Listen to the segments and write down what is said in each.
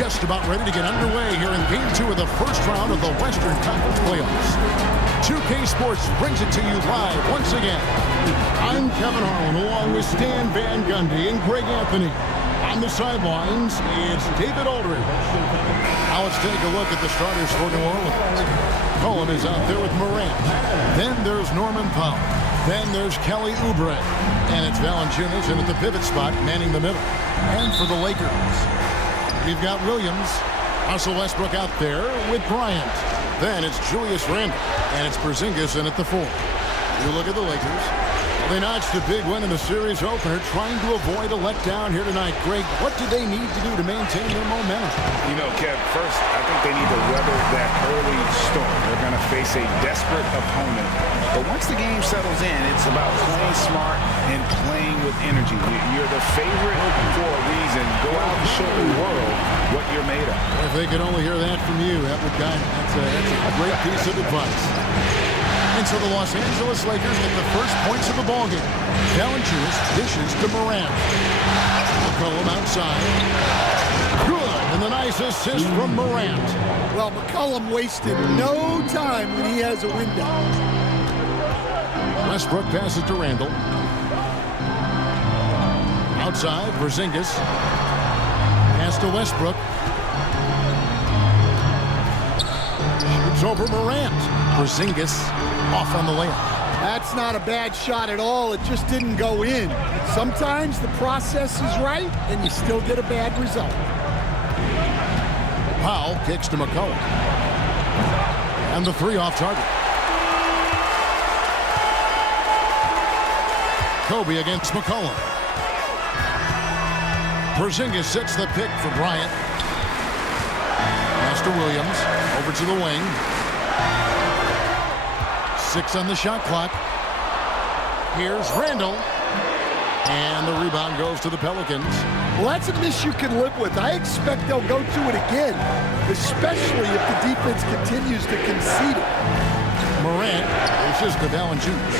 just about ready to get underway here in Game 2 of the first round of the Western Conference playoffs. 2K Sports brings it to you live once again. I'm Kevin Harlan along with Stan Van Gundy and Greg Anthony. On the sidelines, it's David Aldridge. Now let's take a look at the starters for New Orleans. Cohen is out there with Morant. Then there's Norman Powell. Then there's Kelly Oubre. And it's Valanciunas in at the pivot spot, manning the middle. And for the Lakers, we've got Williams. Russell Westbrook out there with Bryant. Then it's Julius Randle. And it's Porzingis in at the 4. You look at the Lakers. They notched a big win in the series opener, trying to avoid a letdown here tonight. Greg, what do they need to do to maintain their momentum? You know, Kev, first, I think they need to weather that early storm. They're going to face a desperate opponent. But once the game settles in, it's about playing smart and playing with energy. You're the favorite for a reason. Go out and show the world what you're made of. If they could only hear that from you, that would guide them. That's a great piece of advice. And so the Los Angeles Lakers get the first points of the ballgame. Valanciunas dishes to Morant. McCollum outside. Good, and the nice assist from Morant. Well, McCollum wasted no time when he has a window. Westbrook passes to Randle. Outside, Porzingis. Pass to Westbrook. Shoots over Morant. Porzingis off on the layup. That's not a bad shot at all. It just didn't go in. Sometimes the process is right, and you still get a bad result. Powell kicks to McCollum. And the 3 off target. Kobe against McCollum. Porzingis sets the pick for Bryant. Pass to Williams. Over to the wing. 6 on the shot clock. Here's Randle. And the rebound goes to the Pelicans. Well, that's a miss you can live with. I expect they'll go to it again, especially if the defense continues to concede it. Morant pushes to Valanciunas.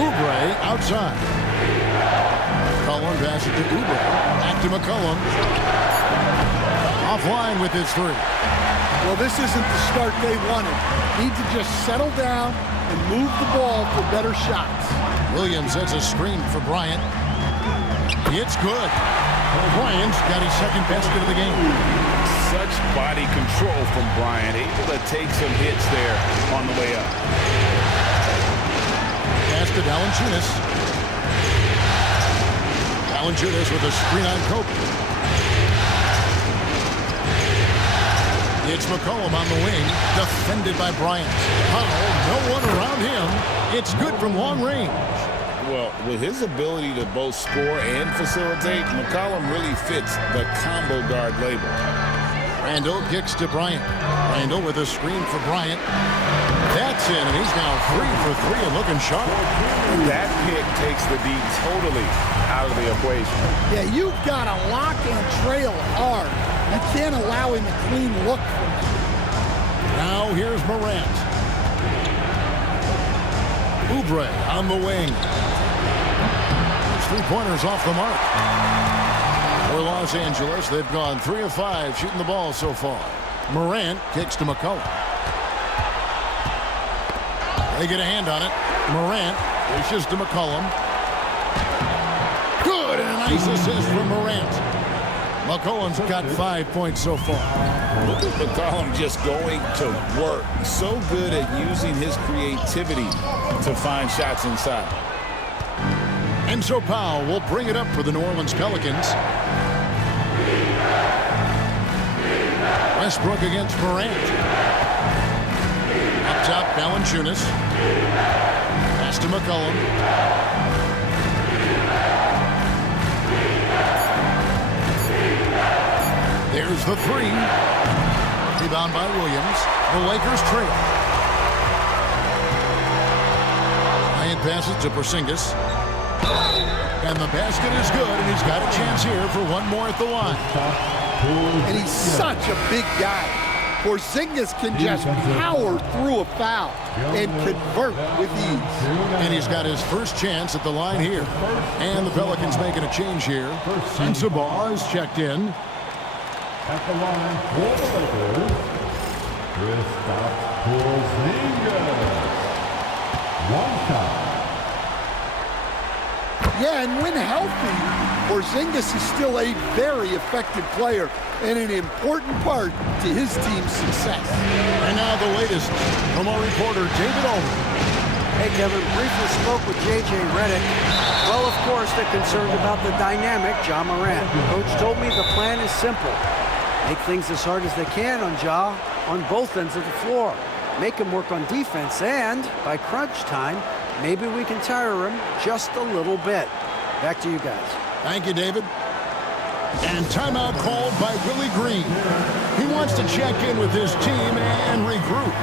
Oubre outside. McCollum passes to Oubre. Back to McCollum. Offline with his 3. Well, this isn't the start they wanted. Need to just settle down and move the ball for better shots. Williams sets a screen for Bryant. It's good. Bryant's got his second basket of the game. Such body control from Bryant, able to take some hits there on the way up. Pass to Valanciunas. Valanciunas with a screen on Kobe. It's McCollum on the wing, defended by Bryant. No one around him. It's good from long range. Well, with his ability to both score and facilitate, McCollum really fits the combo guard label. Randle kicks to Bryant. Randle with a screen for Bryant. That's in, and he's now 3 for 3 and looking sharp. That pick takes the D totally out of the equation. Yeah, you've got to lock and trail hard. You can't allow him a clean look from that. Now here's Morant. Oubre on the wing. 3-pointers off the mark. For Los Angeles, they've gone 3 of 5 shooting the ball so far. Morant kicks to McCollum. They get a hand on it. Morant pushes to McCollum. Good, and a nice assist from Morant. McCollum's got 5 points so far. Look at McCollum just going to work. So good at using his creativity to find shots inside. And so Powell will bring it up for the New Orleans Pelicans. Westbrook against Morant. Up top, Valanciunas. Pass to McCollum. There's the 3. Rebound by Williams. The Lakers trail. Bryant passes to Porzingis. And the basket is good, and he's got a chance here for one more at the line. And he's such a big guy. Porzingis can just power through a foul and convert with ease. And he's got his first chance at the line here. And the Pelicans making a change here. And Sabah is checked in. At the line for the Lakers, Kristaps Porzingis. One shot. Yeah, and when healthy, Porzingis is still a very effective player and an important part to his team's success. And now the latest from our reporter, David Olman. Hey, Kevin, briefly spoke with J.J. Redick. Well, of course, they're concerned about the dynamic Ja Morant. Coach told me the plan is simple. Make things as hard as they can on Ja on both ends of the floor. Make him work on defense, and by crunch time, maybe we can tire him just a little bit. Back to you guys. Thank you, David. And timeout called by Willie Green. He wants to check in with his team and regroup.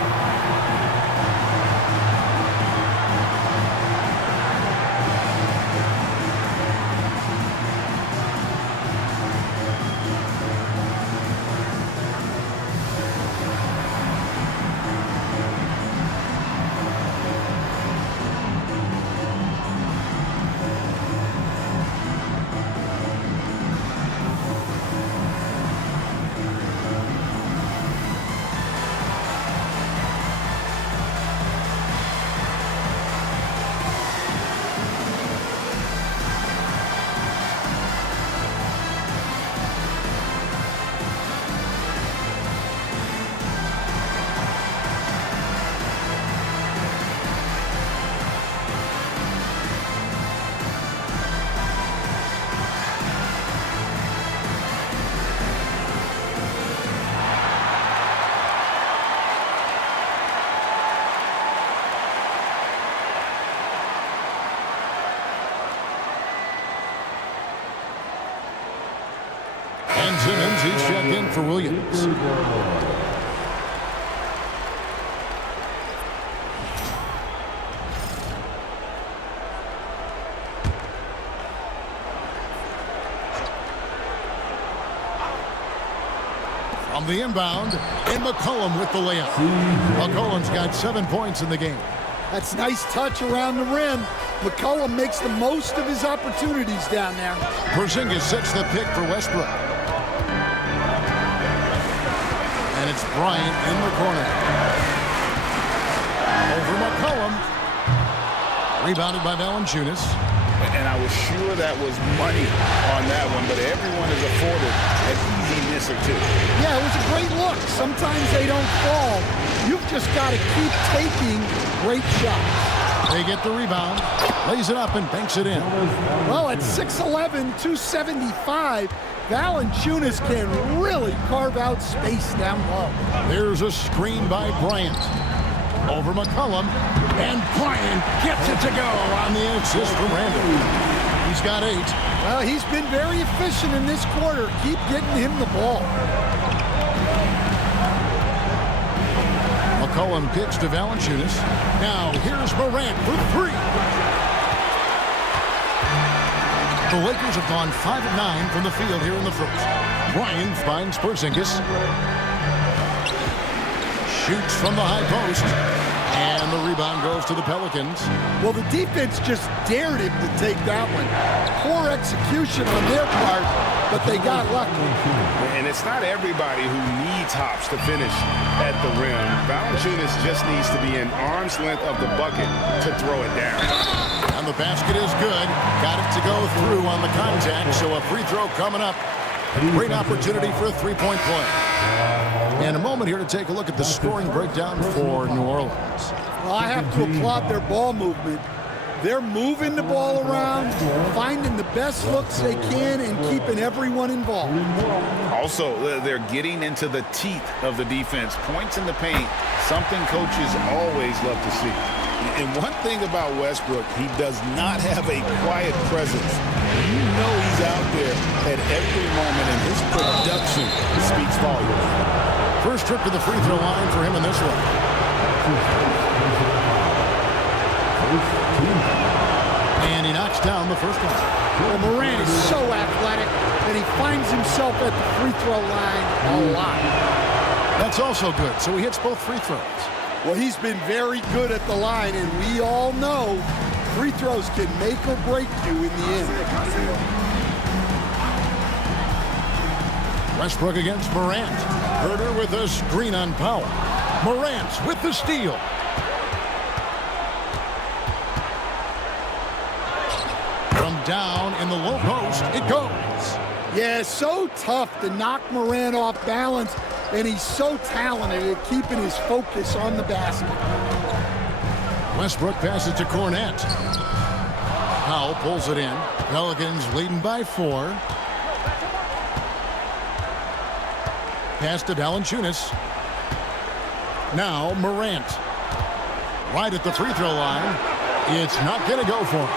And Simmons, he's checked in for Williams. From the inbound, and McCollum with the layup. McCollum's got 7 points in the game. That's nice touch around the rim. McCollum makes the most of his opportunities down there. Porzingis sets the pick for Westbrook. And it's Bryant in the corner. Over McCollum. Rebounded by Valanciunas. And I was sure that was money on that one, but everyone is afforded an easy miss or two. Yeah, it was a great look. Sometimes they don't fall. You've just got to keep taking great shots. They get the rebound, lays it up and banks it in. Well, at 6'11", 275, Valanciunas can really carve out space down low. There's a screen by Bryant. Over McCollum, and Bryant gets it to go on the assist from Randall. He's got 8. Well, he's been very efficient in this quarter. Keep getting him the ball. McCollum kicks to Valanciunas. Now here's Morant for 3. The Lakers have gone 5 of 9 from the field here in the first. Bryant finds Porzingis. Shoots from the high post. And the rebound goes to the Pelicans. Well, the defense just dared him to take that one. Poor execution on their part, but they got lucky. And it's not everybody who needs hops to finish at the rim. Valanciunas just needs to be an arm's length of the bucket to throw it down. And the basket is good. Got it to go through on the contact, so a free throw coming up. Great opportunity for a three-point play. In a moment here to take a look at the scoring breakdown for New Orleans. Well, I have to applaud their ball movement. They're moving the ball around, finding the best looks they can, and keeping everyone involved. Also, they're getting into the teeth of the defense. Points in the paint, something coaches always love to see. And one thing about Westbrook, he does not have a quiet presence. You know he's out there at every moment, and his production speaks volumes. First trip to the free throw line for him in this one. And he knocks down the first one. Well, Morant is so athletic that he finds himself at the free throw line a lot. That's also good, so he hits both free throws. Well, he's been very good at the line, and we all know free throws can make or break you in the end. Westbrook against Morant. Herder with a screen on Powell. Morant with the steal. From down in the low post, it goes. Yeah, so tough to knock Morant off balance, and he's so talented at keeping his focus on the basket. Westbrook passes to Cornette. Powell pulls it in. Pelicans leading by 4. Pass to Valanciunas. Now Morant. Right at the free throw line. It's not going to go for him.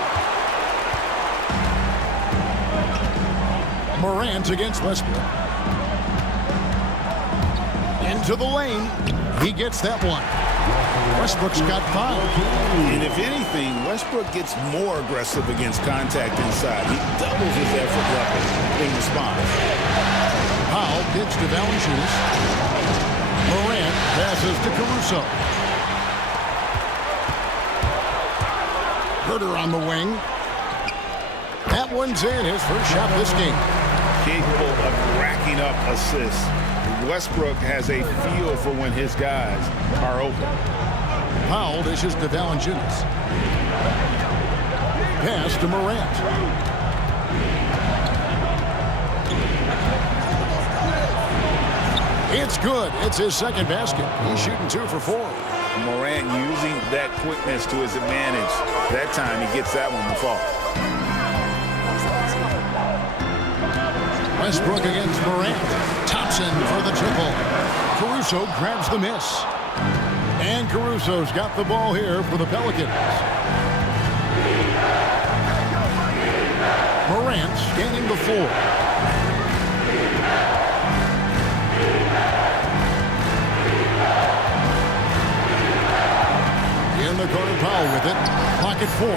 Morant against Westbrook. Into the lane. He gets that one. Westbrook's got 5. And if anything, Westbrook gets more aggressive against contact inside. He doubles his effort level in response. Powell pitch to Valanciunas. Morant passes to Caruso. Herder on the wing. That one's in, his first shot this game. Capable of racking up assists. Westbrook has a feel for when his guys are open. Powell dishes to Valanciunas. Pass to Morant. It's good. It's his second basket. He's shooting 2 for 4. Morant using that quickness to his advantage. That time he gets that one to fall. Westbrook against Morant. Thompson for the triple. Caruso grabs the miss. And Caruso's got the ball here for the Pelicans. Morant scanning the floor. In the corner, Powell with it. Pocket 4.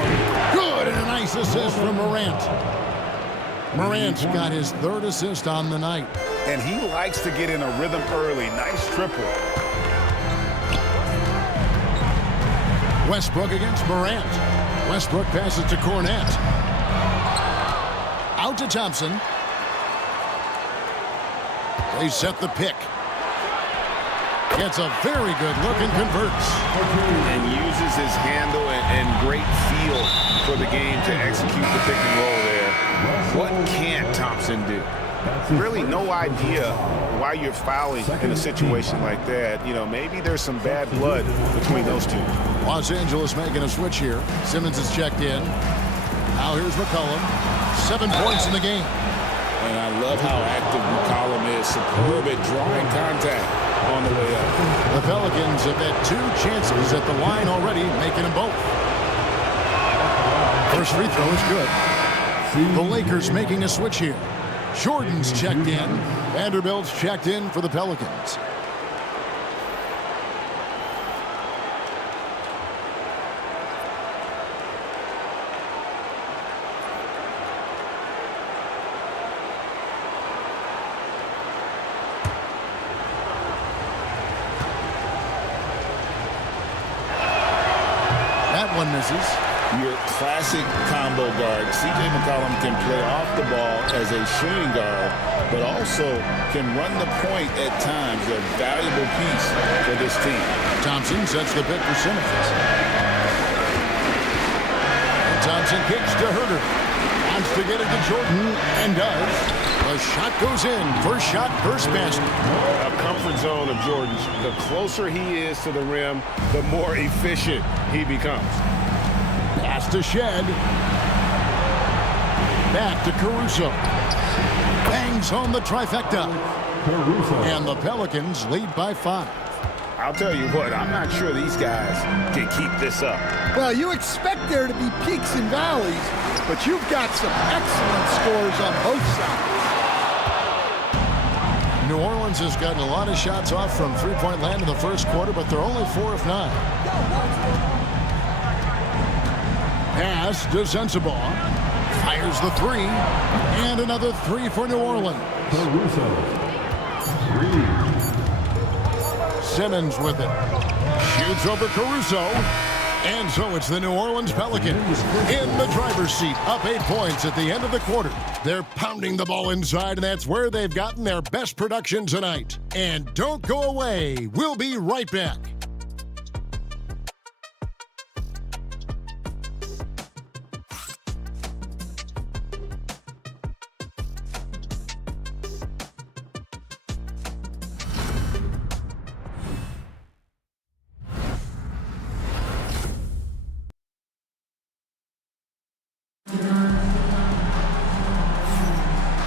Good, and a nice assist from Morant. Morant's got his 3rd assist on the night. And he likes to get in a rhythm early. Nice triple. Westbrook against Morant. Westbrook passes to Cornette. Out to Thompson. They set the pick. Gets a very good look and converts. And uses his handle and great feel for the game to execute the pick and roll there. What can't Thompson do? Really no idea why you're fouling in a situation like that. You know, maybe there's some bad blood between those two. Los Angeles making a switch here. Simmons is checked in. Now here's McCollum. 7 points in the game. And I love how active McCollum is. Superb at drawing contact on the way up. The Pelicans have had 2 chances at the line already, making them both. First free throw is good. The Lakers making a switch here. Jordan's checked in. Vanderbilt's checked in for the Pelicans. That one misses. Your classic combo guard. C.J. McCollum can play off the ball as a shooting guard, but also can run the point at times. A valuable piece for this team. Thompson sets the pick for Simmons. And Thompson kicks to Herder. Wants to get it to Jordan, and does. The shot goes in. First shot, first basket. A comfort zone of Jordan's. The closer he is to the rim, the more efficient he becomes. Pass to Shed. Back to Caruso. Bangs home the trifecta. Caruso. And the Pelicans lead by 5. I'll tell you what, I'm not sure these guys can keep this up. Well, you expect there to be peaks and valleys, but you've got some excellent scores on both sides. New Orleans has gotten a lot of shots off from three-point land in the first quarter, but they're only 4 of 9. Pass to Sensabaugh. Fires the 3. And another 3 for New Orleans. Caruso. 3. Simmons with it. Shoots over Caruso. And so it's the New Orleans Pelicans in the driver's seat, up 8 points at the end of the quarter. They're pounding the ball inside, and that's where they've gotten their best production tonight. And don't go away. We'll be right back.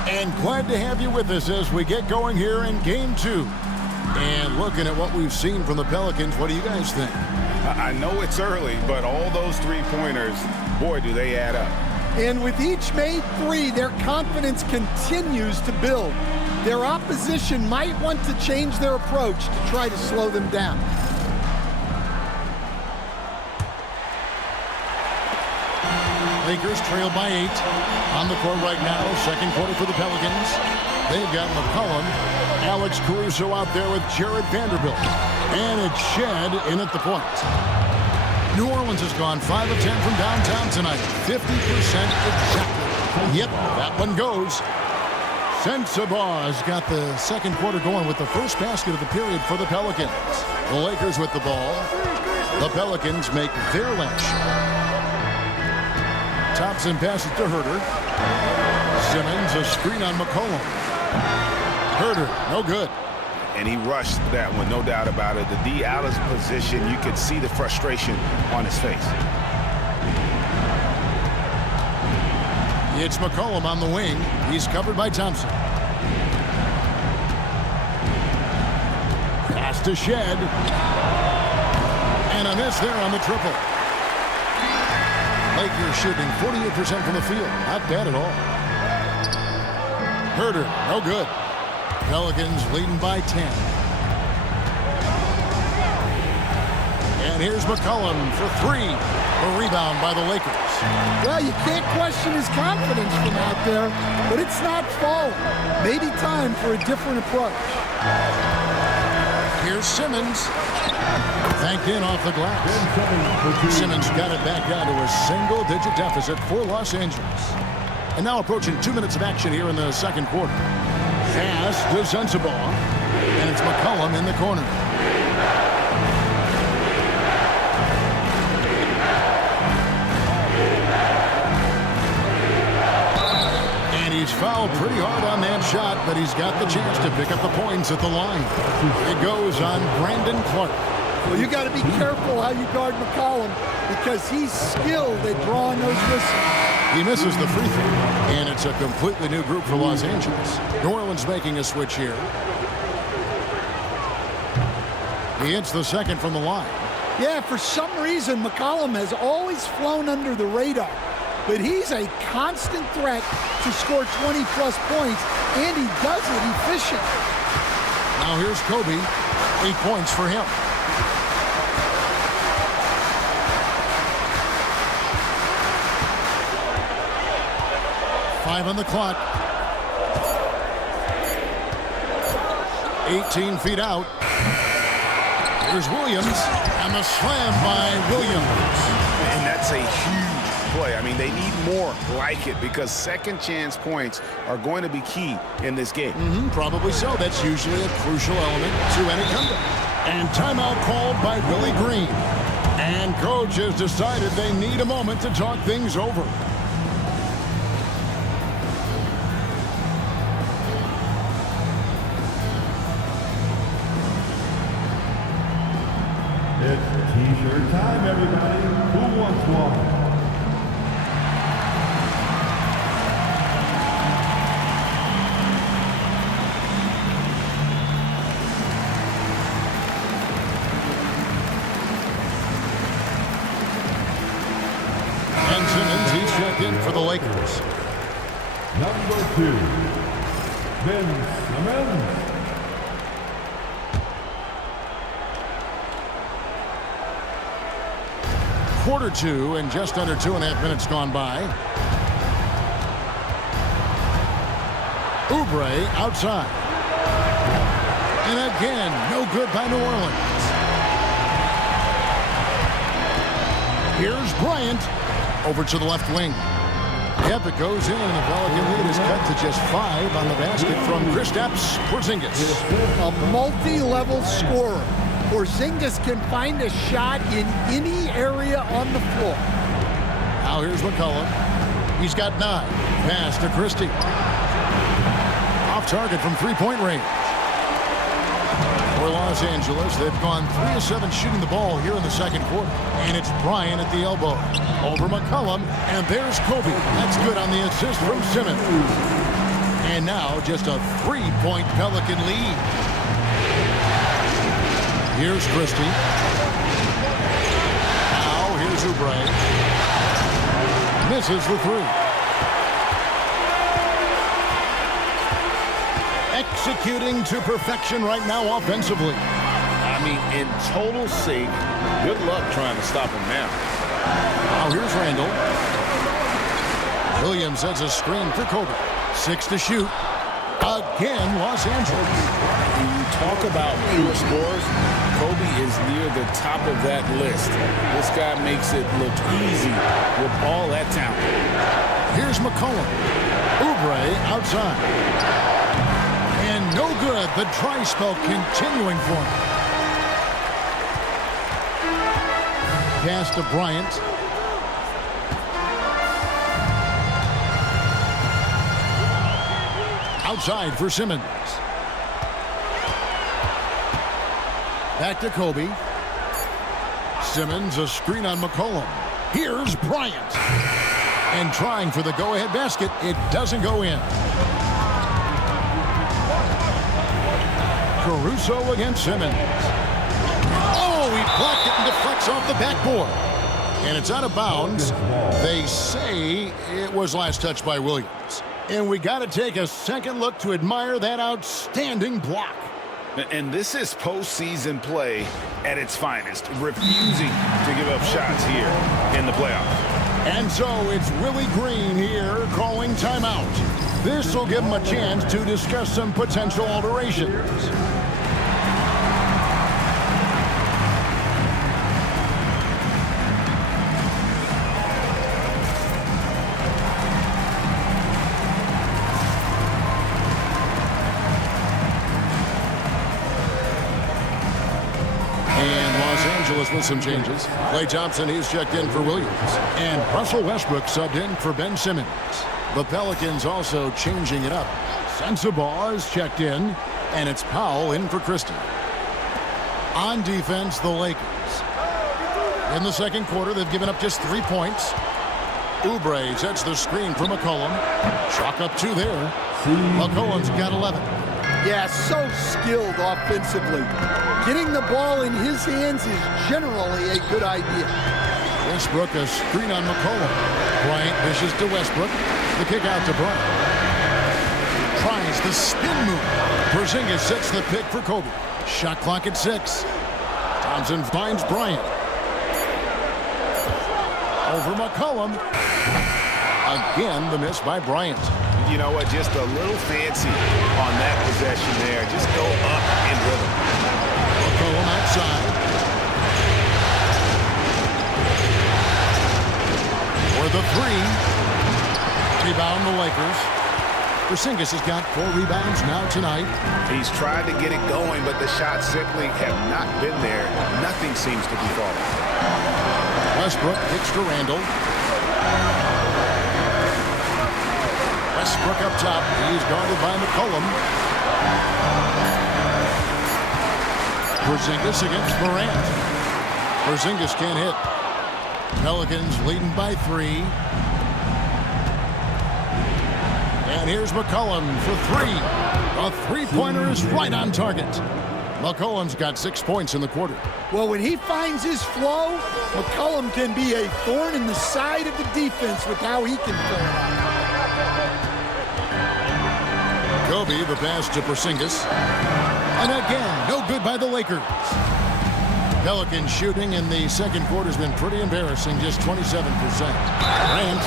And glad to have you with us as we get going here in Game 2. And looking at what we've seen from the Pelicans, what do you guys think? I know it's early, but all those three-pointers, boy, do they add up. And with each made three, their confidence continues to build. Their opposition might want to change their approach to try to slow them down. Lakers trail by 8. On the court right now, second quarter for the Pelicans. They've got McCollum, Alex Caruso out there with Jared Vanderbilt. And it's Shed in at the point. New Orleans has gone 5 of 10 from downtown tonight. 50% exactly. Yep, that one goes. Sensabaugh's got the second quarter going with the first basket of the period for the Pelicans. The Lakers with the ball. The Pelicans make their last shot. Thompson passes to Herder. Simmons, a screen on McCollum. Herder, no good. And he rushed that one, no doubt about it. The D out of position, you could see the frustration on his face. It's McCollum on the wing. He's covered by Thompson. Pass to Shed. And a miss there on the triple. Lakers shooting 48% from the field. Not bad at all. Herder, no good. Pelicans leading by 10. And here's McCollum for 3. A rebound by the Lakers. Well, you can't question his confidence from out there, but it's not falling. Maybe time for a different approach. Here's Simmons. Thanked in off the glass. Simmons got it back down to a single-digit deficit for Los Angeles. And now approaching 2 minutes of action here in the second quarter. Pass to Sensabaugh. And it's McCollum in the corner. And he's fouled pretty hard on that shot, but he's got the chance to pick up the points at the line. It goes on Brandon Clark. Well, you got to be careful how you guard McCollum because he's skilled at drawing those whistles. He misses the free throw, and it's a completely new group for Los Angeles. New Orleans making a switch here. He hits the second from the line. Yeah, for some reason, McCollum has always flown under the radar, but he's a constant threat to score 20-plus points, and he does it efficiently. Now here's Kobe. 8 points for him. Five on the clock. 18 feet out. Here's Williams, and the slam by Williams. And that's a huge play. I mean, they need more like it because second chance points are going to be key in this game. Probably so. That's usually a crucial element to any comeback. And timeout called by Willie Green. And coach has decided they need a moment to talk things over. It's T-shirt time, everybody. Who wants one? And Simmons, he's checked in for the Lakers. Number 2, Ben Simmons. Quarter 2 and just under 2.5 minutes gone by. Oubre outside. And again, no good by New Orleans. Here's Bryant over to the left wing. Yep, it goes in, and the Pelican lead is cut to just 5 on the basket from Kristaps Porzingis. A multi-level scorer. Porzingis can find a shot in any area on the floor. Now here's McCollum. He's got 9. Pass to Christie. Off target from three-point range. For Los Angeles, they've gone 3 of 7 shooting the ball here in the second quarter. And it's Bryant at the elbow. Over McCollum, and there's Kobe. That's good on the assist from Simmons. And now just a 3-point Pelican lead. Here's Christie. Now here's Oubre. Misses the 3. Executing to perfection right now offensively. I mean, in total sync. Good luck trying to stop him now. Now here's Randall. Williams sets a screen for Kobe. 6 to shoot. Again, Los Angeles. When you talk about pure scores, Kobe is near the top of that list. This guy makes it look easy with all that talent. Here's McCollum. Oubre outside. And no good. The dry spell continuing for him. Pass to Bryant. Outside for Simmons. Back to Kobe. Simmons, a screen on McCollum. Here's Bryant. And trying for the go-ahead basket. It doesn't go in. Caruso against Simmons. Oh, he blocked it and deflects off the backboard. And it's out of bounds. They say it was last touched by Williams. And we got to take a second look to admire that outstanding block. And this is postseason play at its finest, refusing to give up shots here in the playoffs. And so it's Willie Green here calling timeout. This will give him a chance to discuss some potential alterations. With some changes. Klay Thompson, he's checked in for Williams. And Russell Westbrook subbed in for Ben Simmons. The Pelicans also changing it up. Sensabaugh is checked in, and it's Powell in for Christie. On defense, the Lakers. In the second quarter, they've given up just 3 points. Oubre sets the screen for McCollum. Chalk up 2 there. McCollum's got 11. Yeah, so skilled offensively. Getting the ball in his hands is generally a good idea. Westbrook, a screen on McCollum. Bryant dishes to Westbrook. The kick out to Bryant. Tries the spin move. Porzingis sets the pick for Kobe. Shot clock at 6. Thompson finds Bryant. Over McCollum. Again, the miss by Bryant. You know what? Just a little fancy on that possession there. Just go up in rhythm. McCollum outside. For the 3. Rebound the Lakers. Porzingis has got 4 rebounds now tonight. He's tried to get it going, but the shots simply have not been there. Nothing seems to be falling. Westbrook kicks to Randall. Westbrook up top. He's guarded by McCollum. Porzingis against Morant. Porzingis can't hit. Pelicans leading by 3. And here's McCollum for 3. A three-pointer is right on target. McCollum's got 6 points in the quarter. Well, when he finds his flow, McCollum can be a thorn in the side of the defense with how he can fill it out. Kobe, the pass to Porzingis. And again, no good by the Lakers. Pelicans shooting in the second quarter has been pretty embarrassing, just 27%. Grant.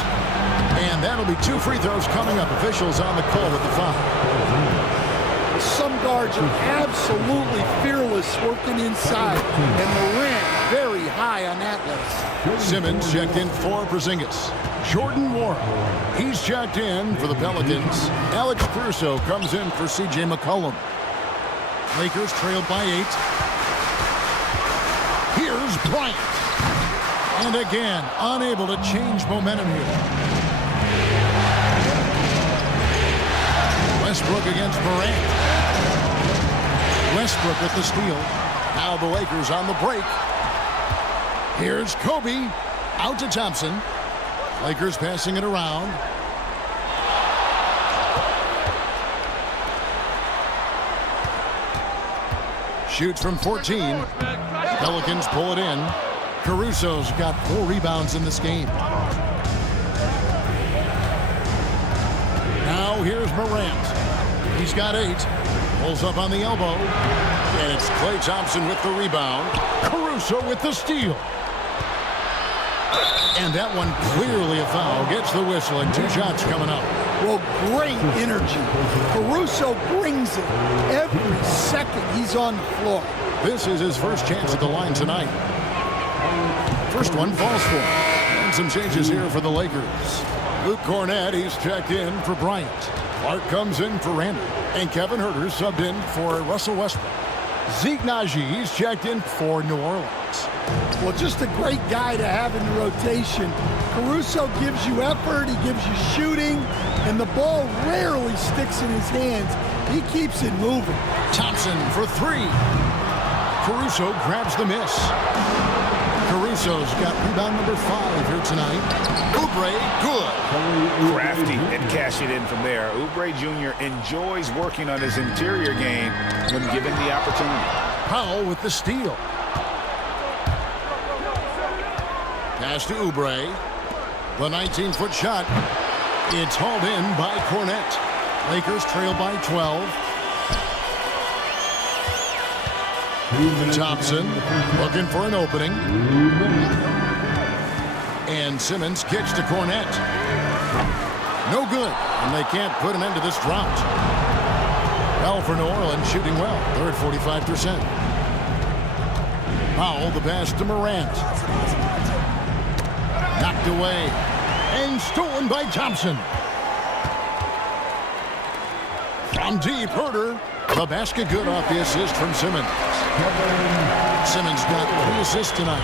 And that'll be 2 free throws coming up. Officials on the call with the foul. Some guards are absolutely fearless working inside, and Morant very high on that list. Simmons checked in for Porzingis. Jordan Ward, he's checked in for the Pelicans. Alex Caruso comes in for C.J. McCollum. Lakers trailed by 8. Here's Bryant. And again, unable to change momentum here. Westbrook against Morant. Westbrook with the steal. Now the Lakers on the break. Here's Kobe. Out to Thompson. Lakers passing it around. Shoots from 14. Pelicans pull it in. Caruso's got 4 rebounds in this game. Now here's Morant. He's got 8. Pulls up on the elbow. And it's Klay Thompson with the rebound. Caruso with the steal. And that one clearly a foul. Gets the whistle and 2 shots coming up. Well, great energy. Caruso brings it every second he's on the floor. This is his first chance at the line tonight. First one falls for him. And some changes here for the Lakers. Luke Cornett, he's checked in for Bryant. Clark comes in for Randall. And Kevin Huerter subbed in for Russell Westbrook. Zeke Naji, he's checked in for New Orleans. Well, just a great guy to have in the rotation. Caruso gives you effort, he gives you shooting, and the ball rarely sticks in his hands. He keeps it moving. Thompson for 3. Caruso grabs the miss. Caruso's got rebound number 5 here tonight. Oubre, good. Crafty and cash it in from there. Oubre Jr. enjoys working on his interior game when given the opportunity. Powell with the steal. Pass to Oubre. The 19-foot shot. It's hauled in by Cornett. Lakers trail by 12. Thompson looking for an opening. And Simmons kicks to Cornett. No good. And they can't put an end to this drought. Well, for New Orleans, shooting well. They're at 45%. Powell, the pass to Morant. Knocked away. And stolen by Thompson. From deep, Huerter. The basket good off the assist from Simmons. Simmons got 3 assists tonight.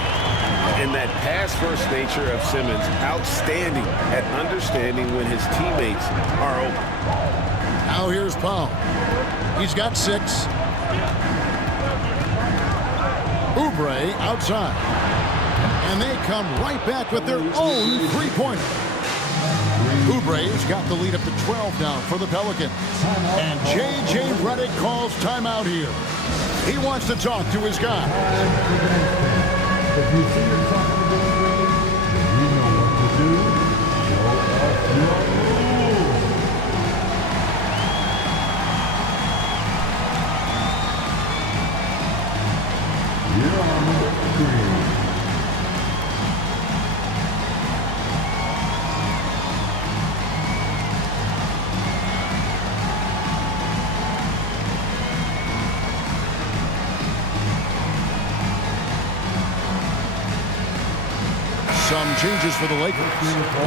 And that pass-first nature of Simmons, outstanding at understanding when his teammates are open. Now here's Powell. He's got 6. Oubre outside. And they come right back with their own 3-pointer. Oubre's got the lead up to 12 now for the Pelicans. And J.J. Redick calls timeout here. He wants to talk to his guy. If you see yourself in the game, you know what to do. Show us your rules. You're on the screen. Some changes for the Lakers.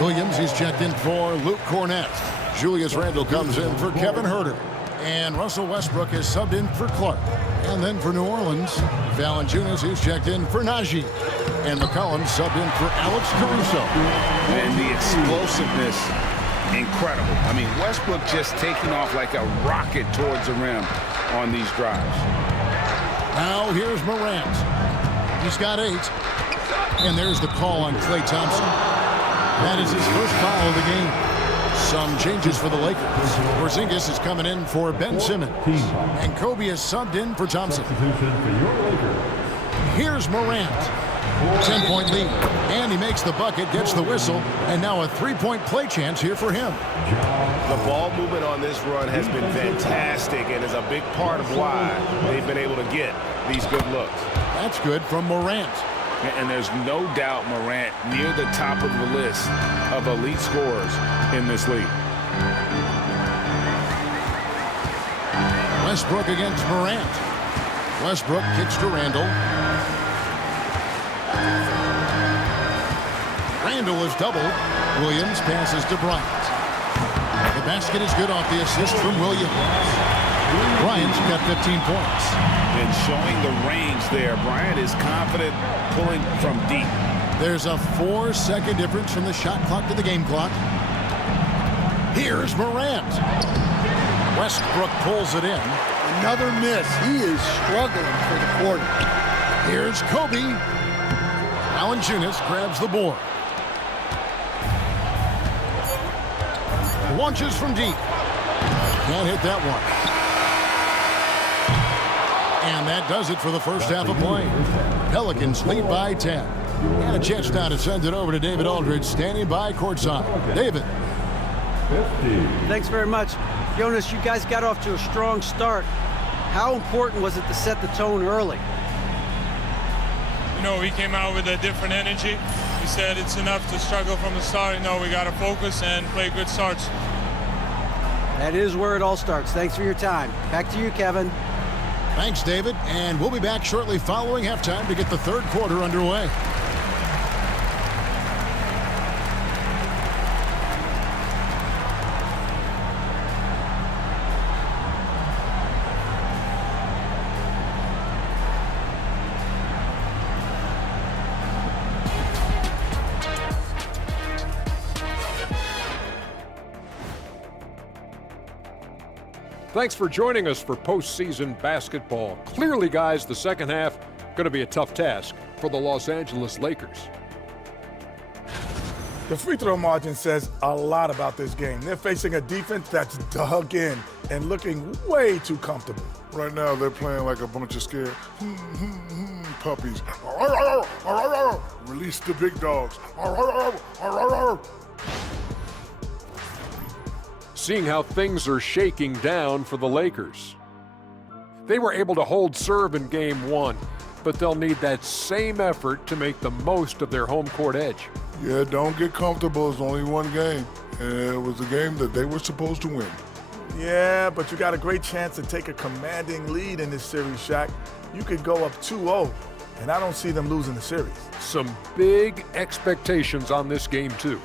Williams, he's checked in for Luke Cornett. Julius Randle comes in for Kevin Huerter. And Russell Westbrook is subbed in for Clark. And then for New Orleans, Valanciunas, he's checked in for Naji. And McCollum subbed in for Alex Caruso. And the explosiveness, incredible. I mean, Westbrook just taking off like a rocket towards the rim on these drives. Now here's Morant. He's got 8. And there's the call on Klay Thompson. That is his first foul of the game. Some changes for the Lakers. Porzingis is coming in for Ben Simmons. And Kobe is subbed in for Thompson. Here's Morant. 10-point lead. And he makes the bucket, gets the whistle, and now a 3-point play chance here for him. The ball movement on this run has been fantastic and is a big part of why they've been able to get these good looks. That's good from Morant. And there's no doubt Morant near the top of the list of elite scorers in this league. Westbrook against Morant. Westbrook kicks to Randall. Randall is doubled. Williams passes to Bryant. The basket is good off the assist from Williams. Bryant's got 15 points. And showing the range there. Bryant is confident pulling from deep. There's a 4-second difference from the shot clock to the game clock. Here's Morant. Westbrook pulls it in. Another miss. He is struggling for the quarter. Here's Kobe. Valanciunas grabs the board. Launches from deep. Can't hit that one. And that does it for the first half of play. Pelicans lead by 10. And a chance now to send it over to David Aldridge, standing by courtside. David. Thanks very much. Jonas, you guys got off to a strong start. How important was it to set the tone early? You know, we came out with a different energy. We said it's enough to struggle from the start. You know, we got to focus and play good starts. That is where it all starts. Thanks for your time. Back to you, Kevin. Thanks, David. And we'll be back shortly following halftime to get the third quarter underway. Thanks for joining us for postseason basketball. Clearly, guys, the second half going to be a tough task for the Los Angeles Lakers. The free throw margin says a lot about this game. They're facing a defense that's dug in and looking way too comfortable. Right now, they're playing like a bunch of scared puppies. Release the big dogs. Seeing how things are shaking down for the Lakers. They were able to hold serve in game one, but they'll need that same effort to make the most of their home court edge. Yeah, don't get comfortable. It's only one game. And it was a game that they were supposed to win. Yeah, but you got a great chance to take a commanding lead in this series, Shaq. You could go up 2-0, and I don't see them losing the series. Some big expectations on this game, too.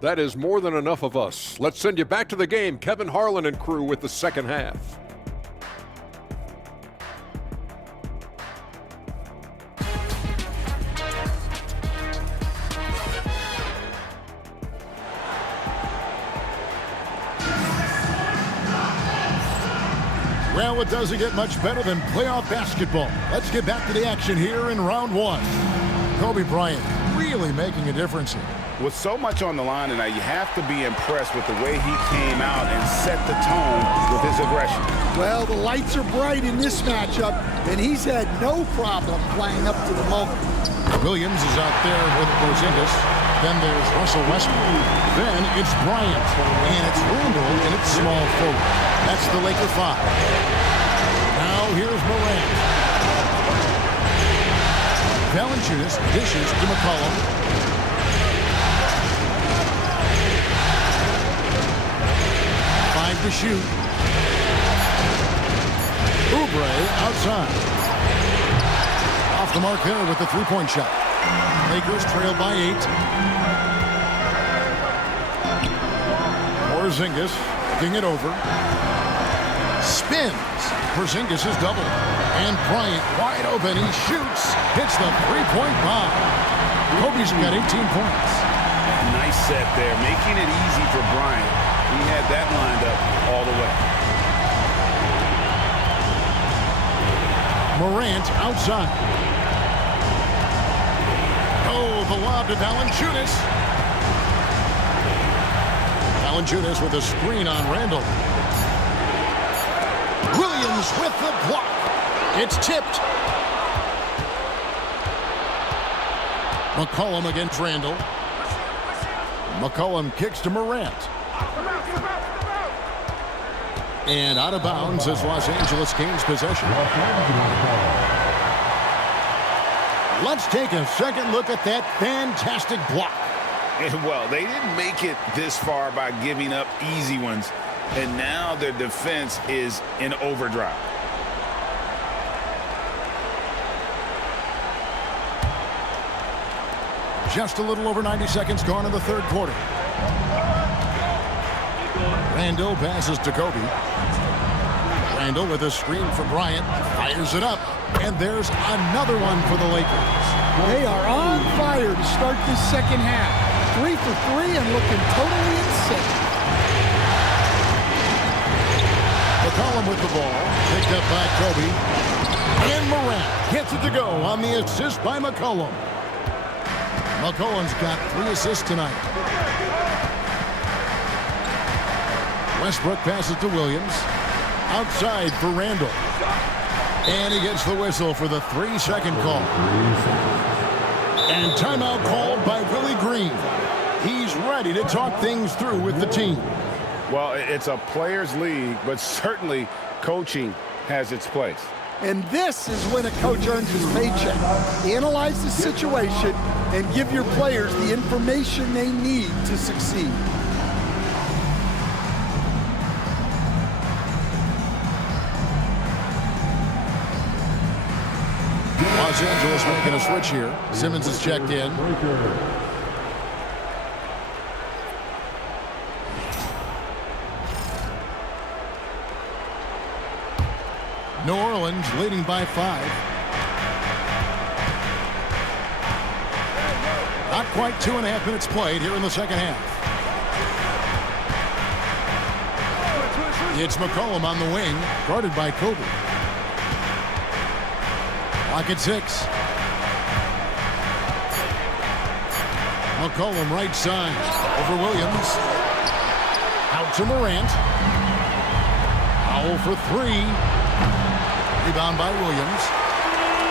That is more than enough of us. Let's send you back to the game. Kevin Harlan and crew with the second half. Well, it doesn't get much better than playoff basketball. Let's get back to the action here in round one. Kobe Bryant really making a difference here. With so much on the line tonight, you have to be impressed with the way he came out and set the tone with his aggression. Well, the lights are bright in this matchup, and he's had no problem playing up to the moment. Williams is out there with Porzingis. Then there's Russell Westbrook. Then it's Bryant. And it's Randall, and it's small forward. That's the Laker 5. Now here's Morant. Valanciunas dishes to McCollum. 5 to shoot. Oubre outside. Off the mark there with the three-point shot. Lakers trail by 8. Porzingis picking it over. Spins. Porzingis is doubled. And Bryant wide open. He shoots. Hits the three-point bomb. Kobe's got 18 points. Nice set there, making it easy for Bryant. He had that lined up all the way. Morant outside. Oh, the lob to Valanciunas. Valanciunas with a screen on Randall. Williams with the block. It's tipped. McCollum against Randall. McCollum kicks to Morant. And out of bounds as Los Angeles gains possession. Let's take a second look at that fantastic block. Well, they didn't make it this far by giving up easy ones, and now their defense is in overdrive. Just a little over 90 seconds gone in the third quarter. Randall passes to Kobe. Randall with a screen for Bryant. Fires it up. And there's another one for the Lakers. They are on fire to start this second half. 3 for 3 and looking totally in sync. McCollum with the ball. Picked up by Kobe. And Morant gets it to go on the assist by McCollum. McCollum's got 3 assists tonight. Westbrook passes to Williams. Outside for Randall. And he gets the whistle for the 3-second call. And timeout called by Willie Green. He's ready to talk things through with the team. Well, it's a players' league, but certainly coaching has its place. And this is when a coach earns his paycheck. Analyze the situation and give your players the information they need to succeed. Los Angeles making a switch here. Simmons is checked in. New Orleans leading by 5. Not quite 2.5 minutes played here in the second half. It's McCollum on the wing, guarded by Kobe. Clock at 6. McCollum right side over Williams. Out to Morant. Foul for 3. Rebound by Williams.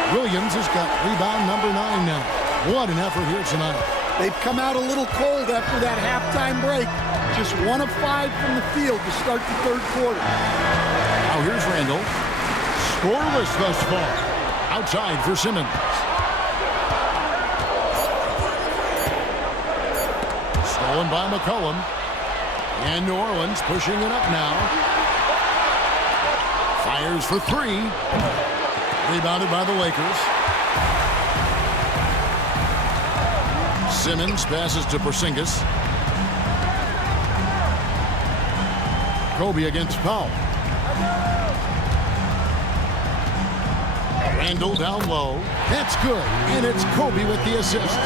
Williams has got rebound number 9 now. What an effort here tonight. They've come out a little cold after that halftime break. Just 1 of 5 from the field to start the third quarter. Now here's Randall. Scoreless thus far. Outside for Simmons. Stolen by McCollum. And New Orleans pushing it up now. Fires for 3. Rebounded by the Lakers. Simmons passes to Porzingis. Kobe against foul. Randall down low. That's good. And it's Kobe with the assist.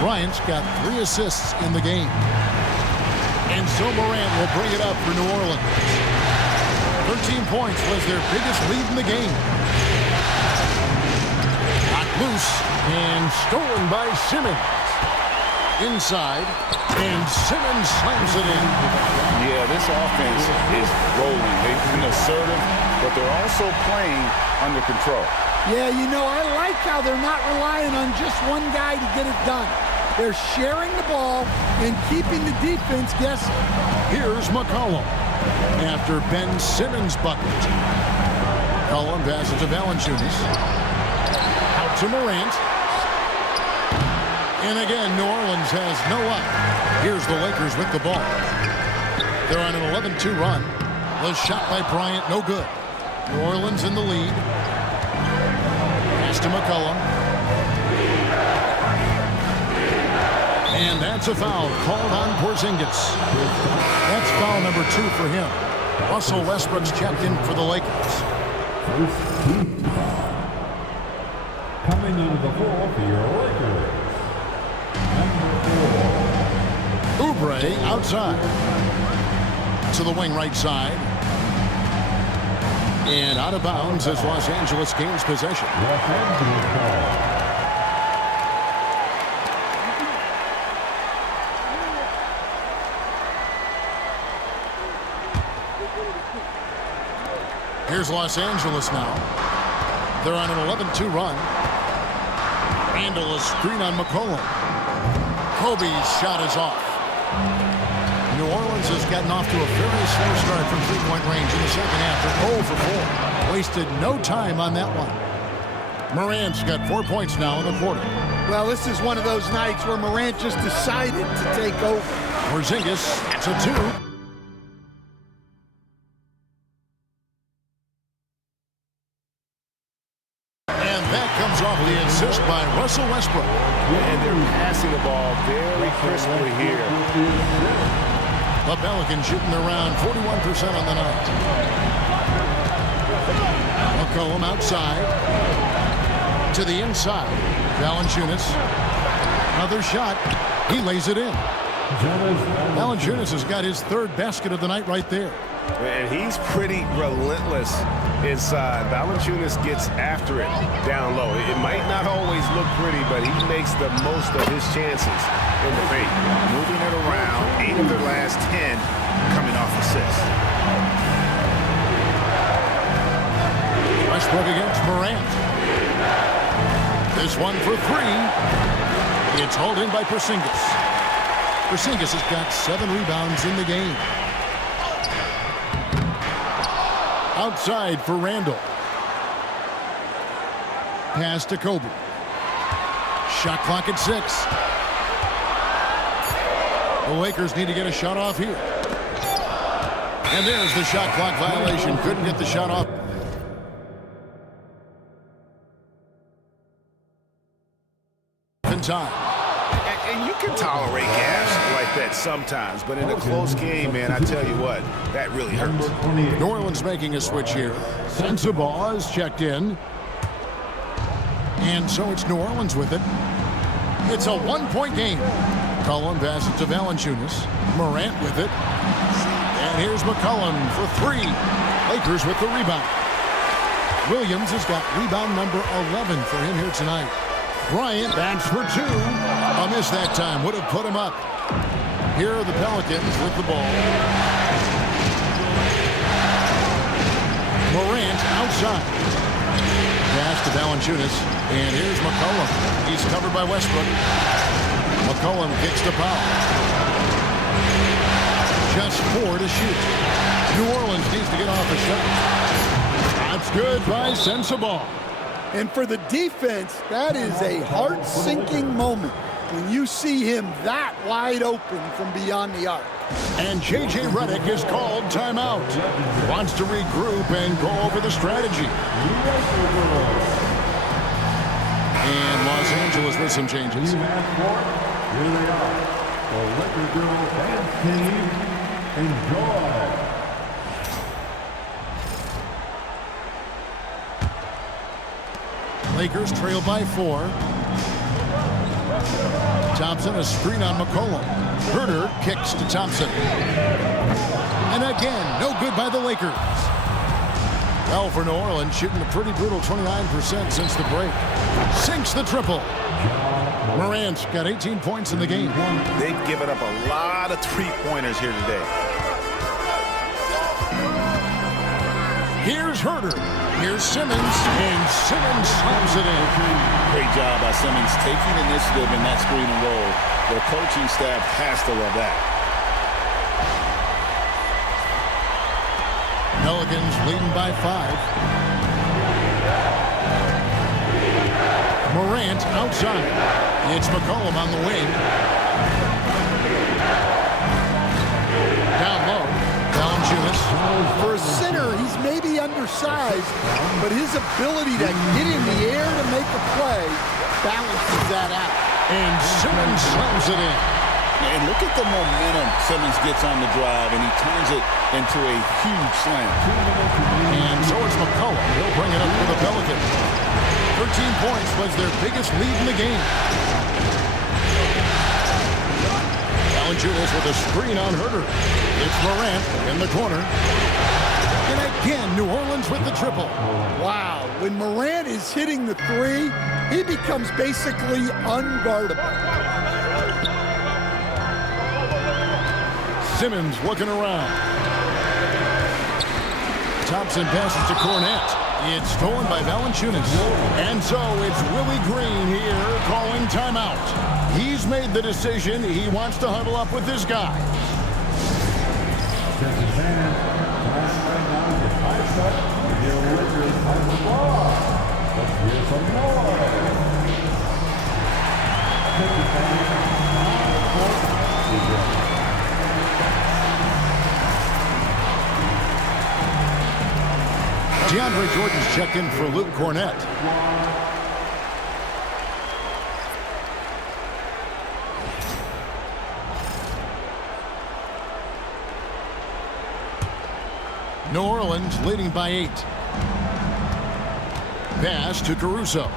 Bryant's got 3 assists in the game. And so Morant will bring it up for New Orleans. 13 points was their biggest lead in the game. Knocked loose and stolen by Simmons. Inside, and Simmons slams it in. Yeah, this offense is rolling. They've been assertive, but they're also playing under control. Yeah, you know, I like how they're not relying on just one guy to get it done. They're sharing the ball and keeping the defense guessing. Here's McCollum after Ben Simmons' bucket. McCollum passes to Valanciunas. Out to Morant. And again, New Orleans has no luck. Here's the Lakers with the ball. They're on an 11-2 run. The shot by Bryant, no good. New Orleans in the lead. Pass to McCollum. And that's a foul called on Porzingis. That's foul number 2 for him. Russell Westbrook's checked in for the Lakers. First team foul. Coming onto the floor for your Lakers. Oubre outside. To the wing right side. And out of bounds as Los Angeles gains possession. Los Angeles ball. Here's Los Angeles now. They're on an 11-2 run. Randall a screen on McCollum. Kobe's shot is off. New Orleans has gotten off to a very slow start from three-point range in the second half. They're 0 for 4. Wasted no time on that one. Morant's got 4 points now in the quarter. Well, this is one of those nights where Morant just decided to take over. Porzingis, that's a 2. that comes off the assist by Russell Westbrook. And they're passing the ball very crisply here. The Pelicans shooting around 41% on the night. McCollum outside. To the inside. Valanciunas. Another shot. He lays it in. Valanciunas has got his third basket of the night right there. And he's pretty relentless inside. Valanciunas gets after it down low. It might not always look pretty, but he makes the most of his chances in the paint. Moving it around, 8 of their last 10 coming off assists. Westbrook against Morant. This one for 3. It's hauled in by Porzingis. Porzingis has got 7 rebounds in the game. Outside for Randall. Pass to Kobe. Shot clock at 6. The Lakers need to get a shot off here. And there's the shot clock violation. Couldn't get the shot off in time. And you can tolerate gaps like that sometimes, but in a close game, man, I tell you what, that really hurts. New Orleans making a switch here. Sensabaugh is checked in. And so it's New Orleans with it. It's a one-point game. McCollum passes to Valanciunas. Morant with it. And here's McCollum for 3. Lakers with the rebound. Williams has got rebound number 11 for him here tonight. Bryant, that's for 2. A miss that time. Would have put him up. Here are the Pelicans with the ball. Morant outside. Pass to Valanciunas. And here's McCollum. He's covered by Westbrook. McCollum kicks to Powell. Just 4 to shoot. New Orleans needs to get off a shot. That's good by Sensabaugh. And for the defense, that is a heart-sinking moment when you see him that wide open from beyond the arc. And J.J. Redick is called timeout. Wants to regroup and go over the strategy. And Los Angeles with some changes. Here they are. The Laker girl and team, enjoy. Lakers trail by 4. Thompson, a screen on McCollum. Herter kicks to Thompson. And again, no good by the Lakers. Well, for New Orleans, shooting a pretty brutal 29% since the break. Sinks the triple. Morant's got 18 points in the game. They've given up a lot of three-pointers here today. Here's Herter. Here's Simmons. And Simmons slams it in. Great job by Simmons taking initiative in that screen and roll. The coaching staff has to love that. Pelicans leading by 5. Morant outside. It's McCollum on the wing. Down low. Valanciunas. For a center, he's maybe undersized, but his ability to get in the air to make a play balances that out. And Simmons slams it in. And look at the momentum Simmons gets on the drive, and he turns it into a huge slam. And so it's McCollum. He'll bring it up for the Pelicans. 13 points was their biggest lead in the game. Valanciunas with a screen on Herter. It's Morant in the corner. And again, New Orleans with the triple. Wow, when Morant is hitting the 3, he becomes basically unguardable. Simmons looking around. Thompson passes to Cornette. It's stolen by Valanciunas. And so it's Willie Green here calling timeout. He's made the decision. He wants to huddle up with this guy. DeAndre Jordan's checked in for Luke Cornette. New Orleans leading by 8. Pass to Caruso.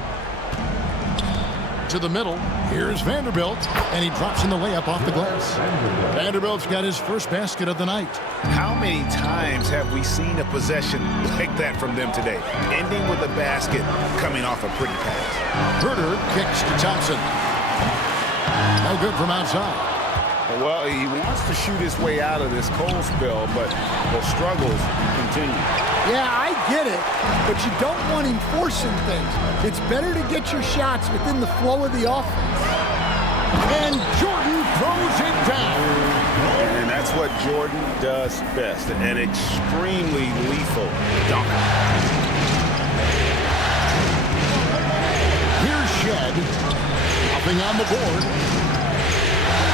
To the middle. Here's Vanderbilt, and he drops in the layup off the glass. Vanderbilt's got his first basket of the night. How many times have we seen a possession like that from them today? Ending with a basket coming off a pretty pass. Herter kicks to Thompson. No good from outside. Well, he wants to shoot his way out of this cold spell, but the struggles continue. Yeah, I get it, but you don't want him forcing things. It's better to get your shots within the flow of the offense. And Jordan throws it down. And that's what Jordan does best, an extremely lethal dunk. Here's Shed, hopping on the board.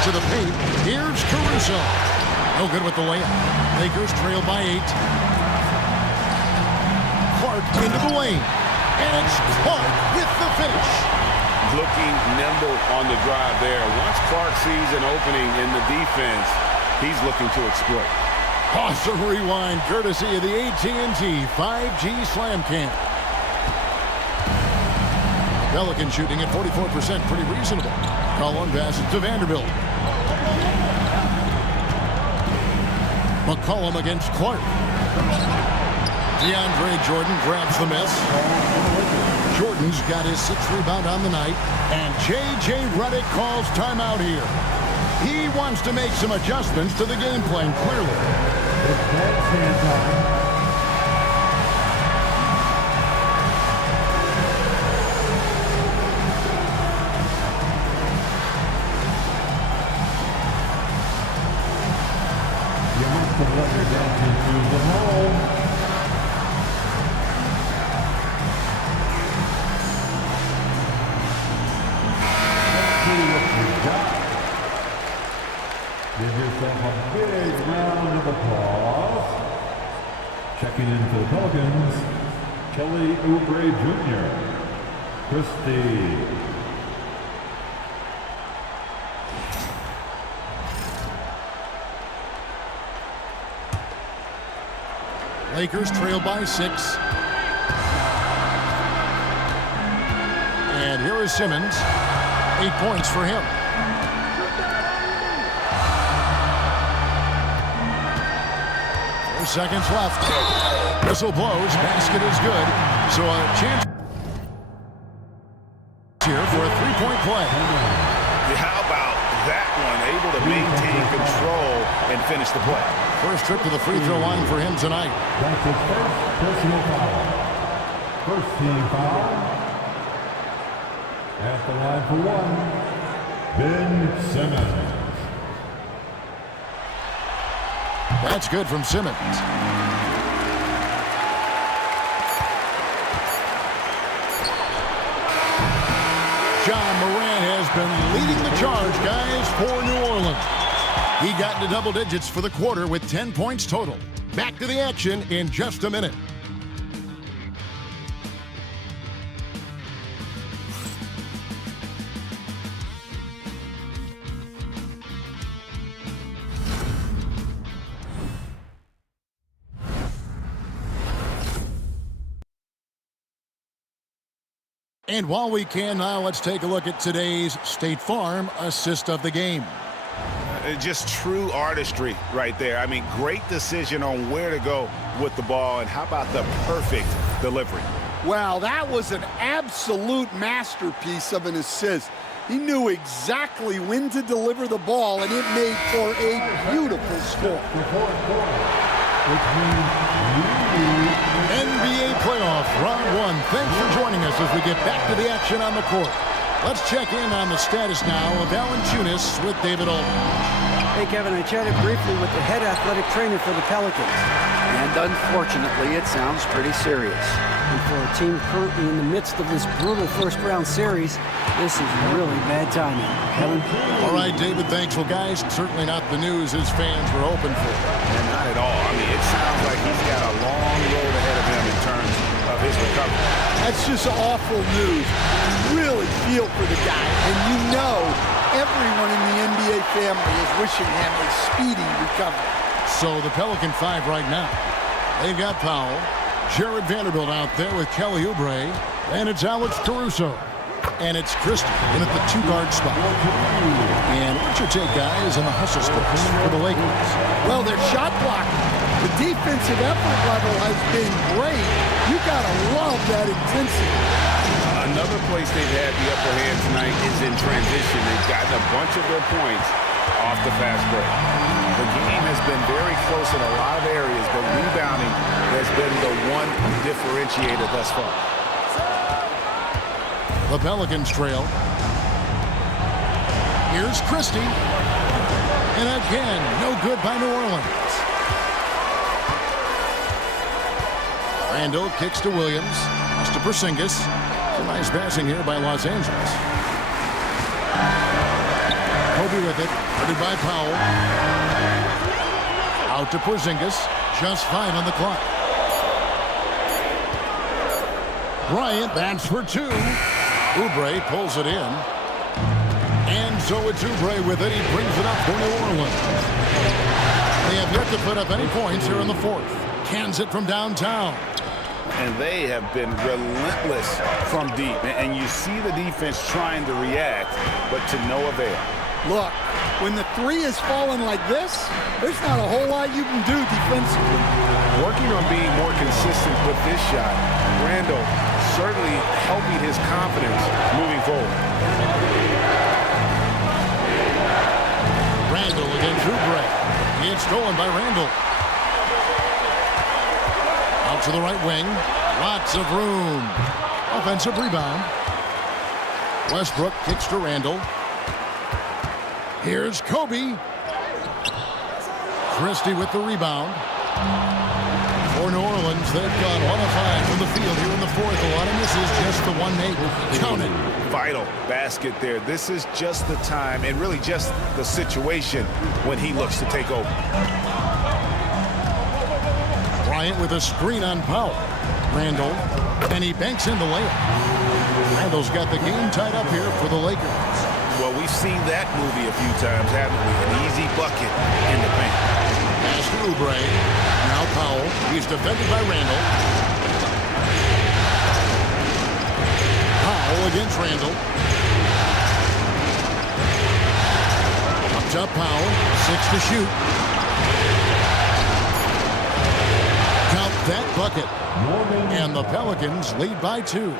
To the paint, here's Caruso. No good with the layup. Lakers trail by 8. Clark into the lane. And it's Clark with the finish. Looking nimble on the drive there. Once Clark sees an opening in the defense, he's looking to exploit. Awesome rewind, courtesy of the AT&T 5G Slam Cam. Pelican shooting at 44%, pretty reasonable. Collin passes to Vanderbilt. McCollum against Clark. DeAndre Jordan grabs the miss. Jordan's got his 6th rebound on the night. And J.J. Redick calls timeout here. He wants to make some adjustments to the game plan, clearly. Give yourself a big round of applause. Checking in for the Pelicans, Kelly Oubre Jr., Christie. Lakers trail by 6. And here is Simmons. 8 points for him. Seconds left. Whistle blows. Basket is good. So a chance here for a 3-point play. How about that one? Able to maintain control and finish the play. First trip to the free throw line for him tonight. That's his first personal foul. First team foul. At the line for 1, Ben Simmons. That's good from Simmons. John Morant has been leading the charge, guys, for New Orleans. He got into double digits for the quarter with 10 points total. Back to the action in just a minute. And while we can now, let's take a look at today's State Farm assist of the game. Just true artistry right there. I mean, great decision on where to go with the ball, and how about the perfect delivery? Wow, that was an absolute masterpiece of an assist. He knew exactly when to deliver the ball, and it made for a beautiful score. NBA playoff round 1. Thanks for joining us as we get back to the action on the court. Let's check in on the status now of Valanciunas with David Aldridge. Hey, Kevin, I chatted briefly with the head athletic trainer for the Pelicans. And unfortunately, it sounds pretty serious. And for a team currently in the midst of this brutal first-round series, this is really bad timing. Kevin? All right, David, thanks. Well, guys, certainly not the news his fans were hoping for. And not at all. I mean, it sounds like he's got a long road ahead of him in terms of his recovery. That's just awful news. Really feel for the guy. And you know everyone in the NBA family is wishing him a speedy recovery. So the Pelican 5 right now. They've got Powell. Jared Vanderbilt out there with Kelly Oubre. And it's Alex Caruso. And it's Christie in at the 2-guard spot. And what's your take, guys, on the hustle splits for the Lakers? Well, they're shot blocking. The defensive effort level has been great. You got to love that intensity. Another place they've had the upper hand tonight is in transition. They've gotten a bunch of their points off the fast break. The game has been very close in a lot of areas, but rebounding has been the one differentiator thus far. The Pelicans trail. Here's Christie. And again, no good by New Orleans. Randall kicks to Williams. Pass to Porzingis. Some nice passing here by Los Angeles. Kobe with it. Guarded by Powell. Out to Porzingis. Just 5 on the clock. Bryant, that's for 2. Oubre pulls it in. And so it's Oubre with it. He brings it up for New Orleans. They have yet to put up any points here in the 4th. Cans it from downtown. And they have been relentless from deep. And you see the defense trying to react, but to no avail. Look, when the 3 is falling like this, there's not a whole lot you can do defensively. Working on being more consistent with this shot, Randall certainly helping his confidence moving forward. Randall against Oubre. It's stolen by Randall. Out to the right wing. Lots of room. Offensive rebound. Westbrook kicks to Randall. Here's Kobe. Christie with the rebound. For New Orleans, they've gone 1 of 5 from the field here in the 4th. A lot of misses, just the 1 made. Count it. Vital basket there. This is just the time and really just the situation when he looks to take over. Bryant with a screen on Powell. Randall, and he banks in the layup. Randall's got the game tied up here for the Lakers. Well, we've seen that movie a few times, haven't we? An easy bucket in the paint. Pass to Oubre. Now Powell. He's defended by Randall. Powell against Randall. Up top Powell. 6 to shoot. Count that bucket. And the Pelicans lead by 2.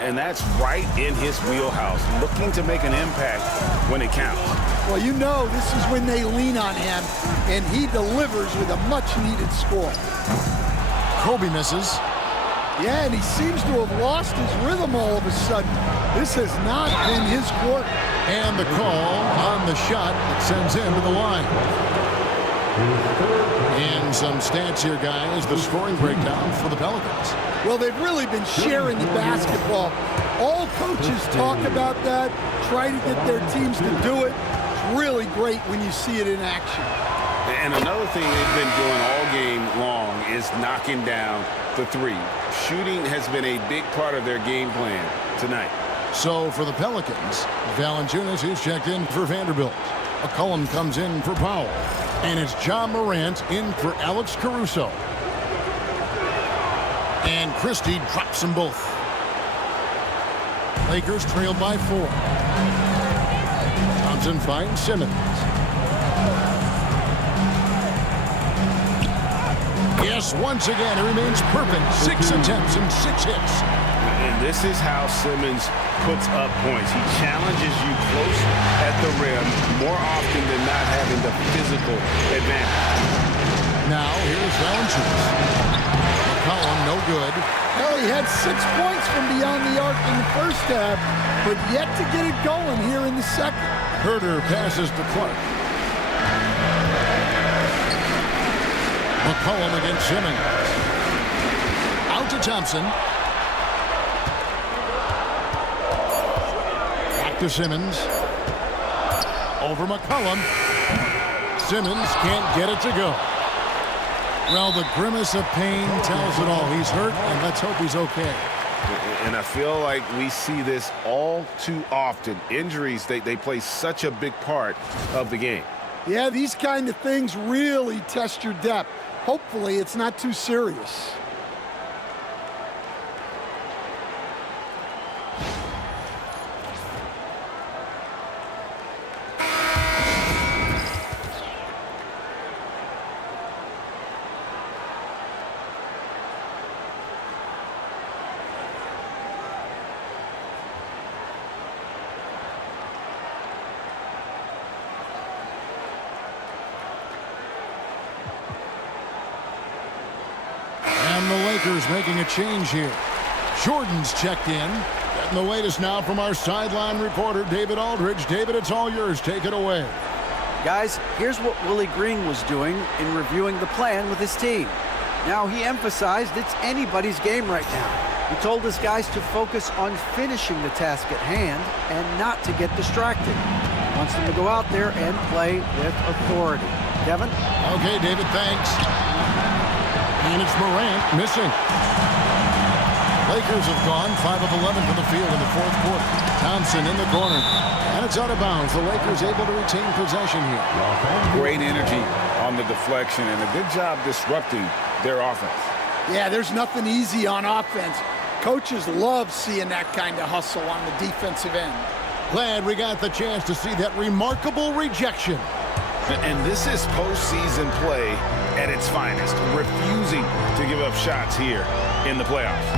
And that's right in his wheelhouse, looking to make an impact when it counts. Well, you know this is when they lean on him, and he delivers with a much-needed score. Kobe misses. Yeah, and he seems to have lost his rhythm all of a sudden. This has not been his quarter. And the call on the shot that sends him to the line. And some stats here, guys. The scoring breakdown for the Pelicans. Well, they've really been sharing the basketball. All coaches talk about that, try to get their teams to do it. It's really great when you see it in action. And another thing they've been doing all game long is knocking down the 3. Shooting has been a big part of their game plan tonight. So for the Pelicans, Valanciunas is checked in for Vanderbilt. McCollum comes in for Powell. And it's John Morant in for Alex Caruso. And Christie drops them both. Lakers trailed by 4. Thompson finds Simmons. Yes, once again, it remains perfect. 6 attempts and 6 hits. And this is how Simmons puts up points. He challenges you close at the rim more often than not having the physical advantage. Now, here's Valanciunas. McCollum, no good. Well, he had 6 points from beyond the arc in the first half, but yet to get it going here in the second. Herter passes to Clark. McCollum against Simmons. Out to Thompson. Back to Simmons. Over McCollum. Simmons can't get it to go. Well, the grimace of pain tells it all. He's hurt, and let's hope he's okay. And I feel like we see this all too often. Injuries, they play such a big part of the game. Yeah, these kind of things really test your depth. Hopefully it's not too serious. And the Lakers making a change here. Jordan's checked in. Getting the latest now from our sideline reporter, David Aldridge. David, it's all yours. Take it away. Guys, here's what Willie Green was doing in reviewing the plan with his team. Now, he emphasized it's anybody's game right now. He told his guys to focus on finishing the task at hand and not to get distracted. He wants them to go out there and play with authority. Kevin? Okay, David, thanks. And it's Morant missing. Lakers have gone 5 of 11 from the field in the fourth quarter. Thompson in the corner. And it's out of bounds. The Lakers able to retain possession here. Great energy on the deflection and a good job disrupting their offense. Yeah, there's nothing easy on offense. Coaches love seeing that kind of hustle on the defensive end. Glad we got the chance to see that remarkable rejection. And this is postseason play at its finest, refusing to give up shots here in the playoffs.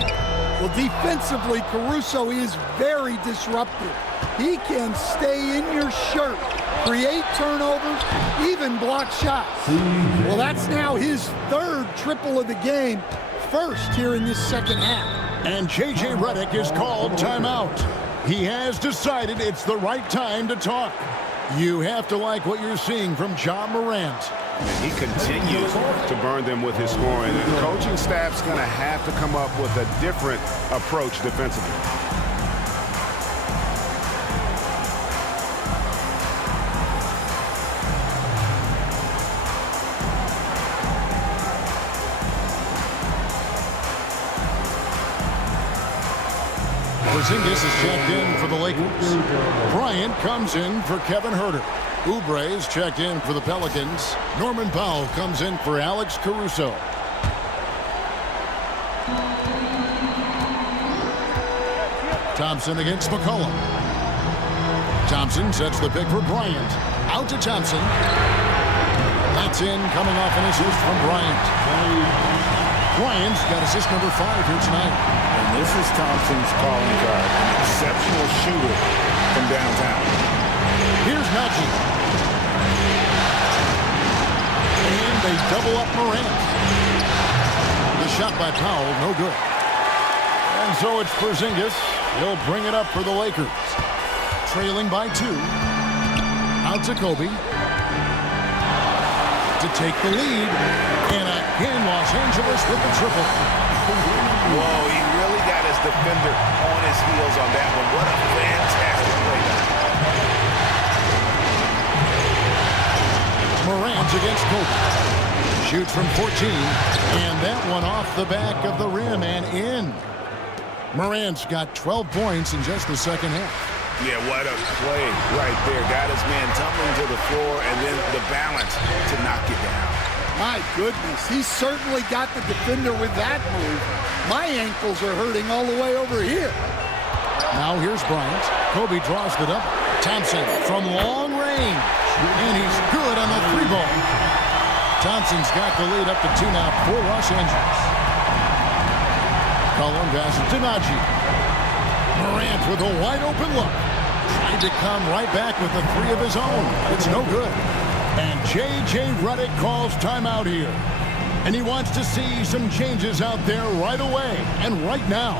Well, defensively, Caruso is very disruptive. He can stay in your shirt, create turnovers, even block shots. Well, that's now his third triple of the game, first here in this second half. And J.J. Redick is called timeout. He has decided it's the right time to talk. You have to like what you're seeing from Ja Morant. He continues to burn them with his scoring. And the coaching staff's going to have to come up with a different approach defensively. Porzingis is checked in for the Lakers. Bryant comes in for Kevin Huerter. Oubre is checked in for the Pelicans. Norman Powell comes in for Alex Caruso. Thompson against McCollum. Thompson sets the pick for Bryant. Out to Thompson. That's in, coming off an assist from Bryant. Bryant's got assist number 5 here tonight. And this is Thompson's calling card, an exceptional shooter from downtown. Here's Najee. And they double up Morant. The shot by Powell, no good. And so it's Porzingis. He'll bring it up for the Lakers. Trailing by 2. Out to Kobe. To take the lead. And again, Los Angeles with the triple. Whoa, he really got his defender on his heels on that one. What a fantastic play. Morant against Kobe. Shoots from 14. And that one off the back of the rim and in. Morant's got 12 points in just the second half. Yeah, what a play right there. Got his man tumbling to the floor and then the balance to knock it down. My goodness, he certainly got the defender with that move. My ankles are hurting all the way over here. Now here's Bryant. Kobe draws the double. Thompson from long range. And he's good on the 3-ball. Thompson's got the lead up to 2 now for Los Angeles. Cullen passes to Najee. Morant with a wide open look. Trying to come right back with a 3 of his own. It's no good. And J.J. Redick calls timeout here. And he wants to see some changes out there right away and right now.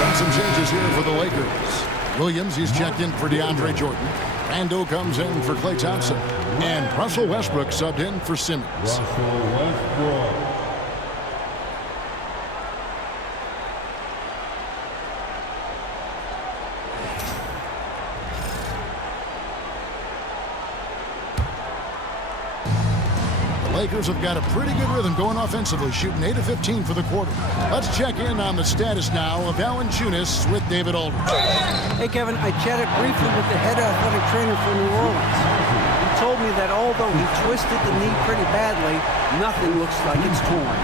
And some changes here for the Lakers. Williams, he's checked in for DeAndre Jordan. Randall comes in for Klay Thompson. And Russell Westbrook subbed in for Simmons. Russell Westbrook. Lakers have got a pretty good rhythm going offensively, shooting 8 of 15 for the quarter. Let's check in on the status now of Valanciunas with David Aldridge. Hey, Kevin, I chatted briefly with the head athletic trainer for New Orleans. He told me that although he twisted the knee pretty badly, nothing looks like it's torn.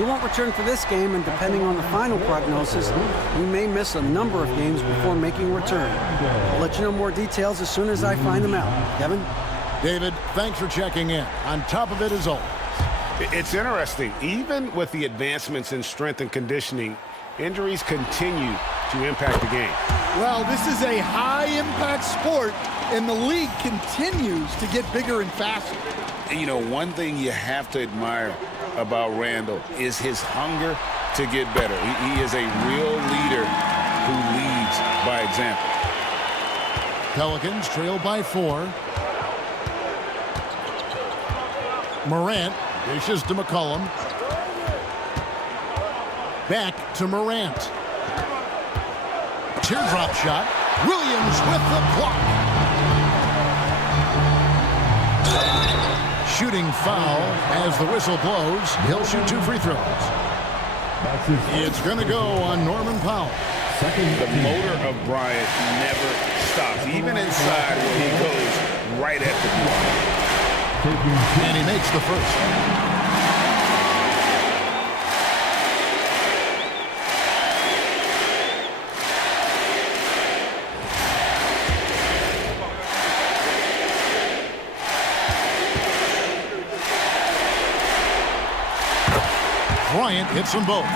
He won't return for this game, and depending on the final prognosis, he may miss a number of games before making a return. I'll let you know more details as soon as I find them out. Kevin? David, thanks for checking in. On top of it as always. It's interesting. Even with the advancements in strength and conditioning, injuries continue to impact the game. Well, this is a high-impact sport, and the league continues to get bigger and faster. And, you know, one thing you have to admire about Randall is his hunger to get better. He is a real leader who leads by example. Pelicans trail by 4. Morant dishes to McCollum. Back to Morant. Teardrop shot. Williams with the block. Shooting foul as the whistle blows. He'll shoot 2 free throws. It's going to go on Norman Powell. The motor of Bryant never stops, even inside where he goes right at the block. And he makes the first. Bryant hits them both.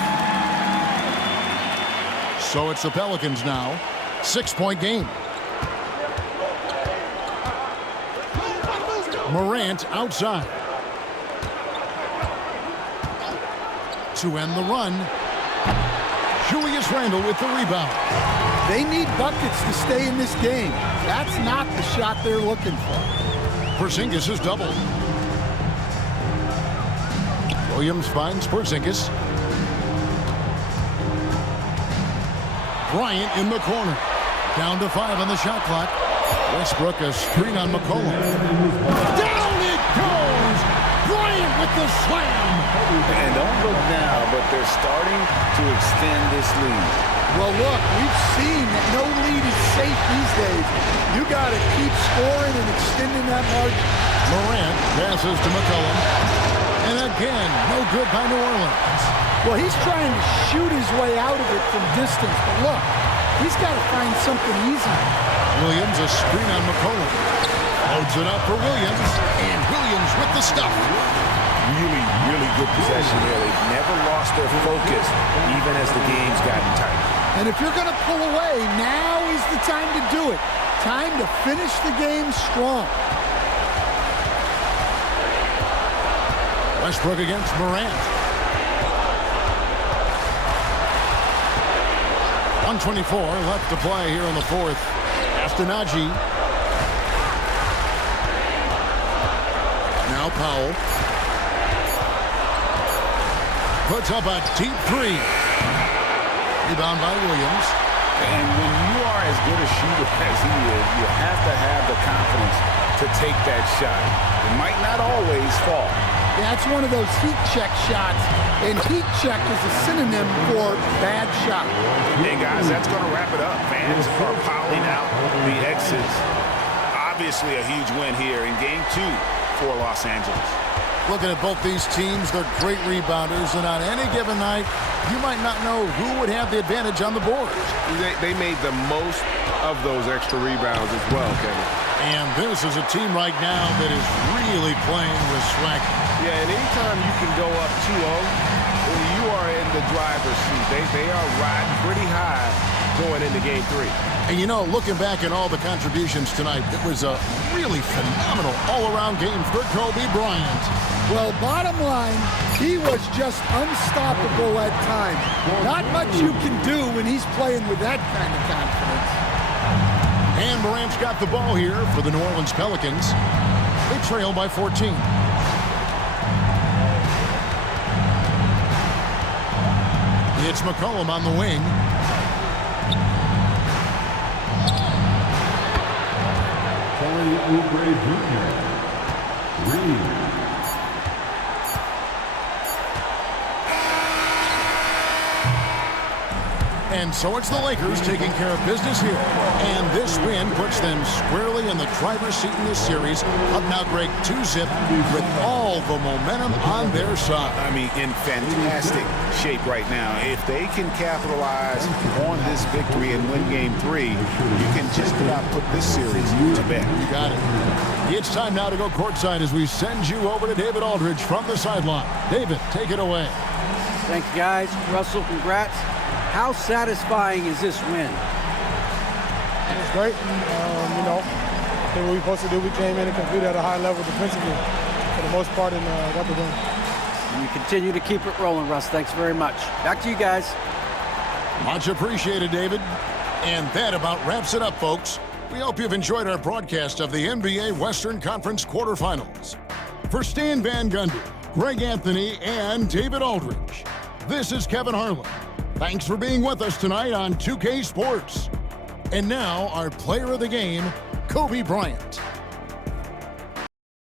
So it's the Pelicans now. 6-point game. Morant outside. To end the run, Julius Randle with the rebound. They need buckets to stay in this game. That's not the shot they're looking for. Porzingis is doubled. Williams finds Porzingis. Bryant in the corner. Down to 5 on the shot clock. Westbrook a screen on McCollum. Down it goes! Bryant with the slam! And don't look now, but they're starting to extend this lead. Well, look, we've seen that no lead is safe these days. You got to keep scoring and extending that margin. Morant passes to McCollum. And again, no good by New Orleans. Well, he's trying to shoot his way out of it from distance, but look, he's got to find something easy. Williams a screen on McCollum. Loads it up for Williams. And Williams with the stuff. Really, really good possession there. They've never lost their focus, even as the game's gotten tight. And if you're going to pull away, now is the time to do it. Time to finish the game strong. Westbrook against Morant. 1:24 left to play here in the fourth. Astonagi. Now Powell. Puts up a deep 3. Rebound by Williams. And when you are as good a shooter as he is, you have to have the confidence to take that shot. It might not always fall. Yeah, it's one of those heat check shots, and heat check is a synonym for bad shot. And guys, that's going to wrap it up. Fans are piling out the exits. Obviously a huge win here in Game 2 for Los Angeles. Looking at both these teams, they're great rebounders, and on any given night, you might not know who would have the advantage on the board. They made the most of those extra rebounds as well, Kevin. And this is a team right now that is really playing with swag. Yeah, and anytime you can go up 2-0, you are in the driver's seat. They are riding pretty high going into Game 3. And you know, looking back at all the contributions tonight, it was a really phenomenal all-around game for Kobe Bryant. Well, bottom line, he was just unstoppable at times. Not much you can do when he's playing with that kind of confidence. And Morant's got the ball here for the New Orleans Pelicans. They trail by 14. It's McCollum on the wing. And so it's the Lakers taking care of business here. And this win puts them squarely in the driver's seat in this series. Up now, Greg, 2-zip with all the momentum on their side. I mean, in fantastic shape right now. If they can capitalize on this victory and win Game 3, you can just about put this series to bed. You got it. It's time now to go courtside as we send you over to David Aldridge from the sideline. David, take it away. Thanks, guys. Russell, congrats. How satisfying is this win? It's great. You know, I think what we supposed to do, we came in and competed at a high level defensively for the most part and got the win. And you continue to keep it rolling, Russ. Thanks very much. Back to you guys. Much appreciated, David. And that about wraps it up, folks. We hope you've enjoyed our broadcast of the NBA Western Conference quarterfinals. For Stan Van Gundy, Greg Anthony, and David Aldridge, this is Kevin Harlan. Thanks for being with us tonight on 2K Sports. And now, our player of the game, Kobe Bryant.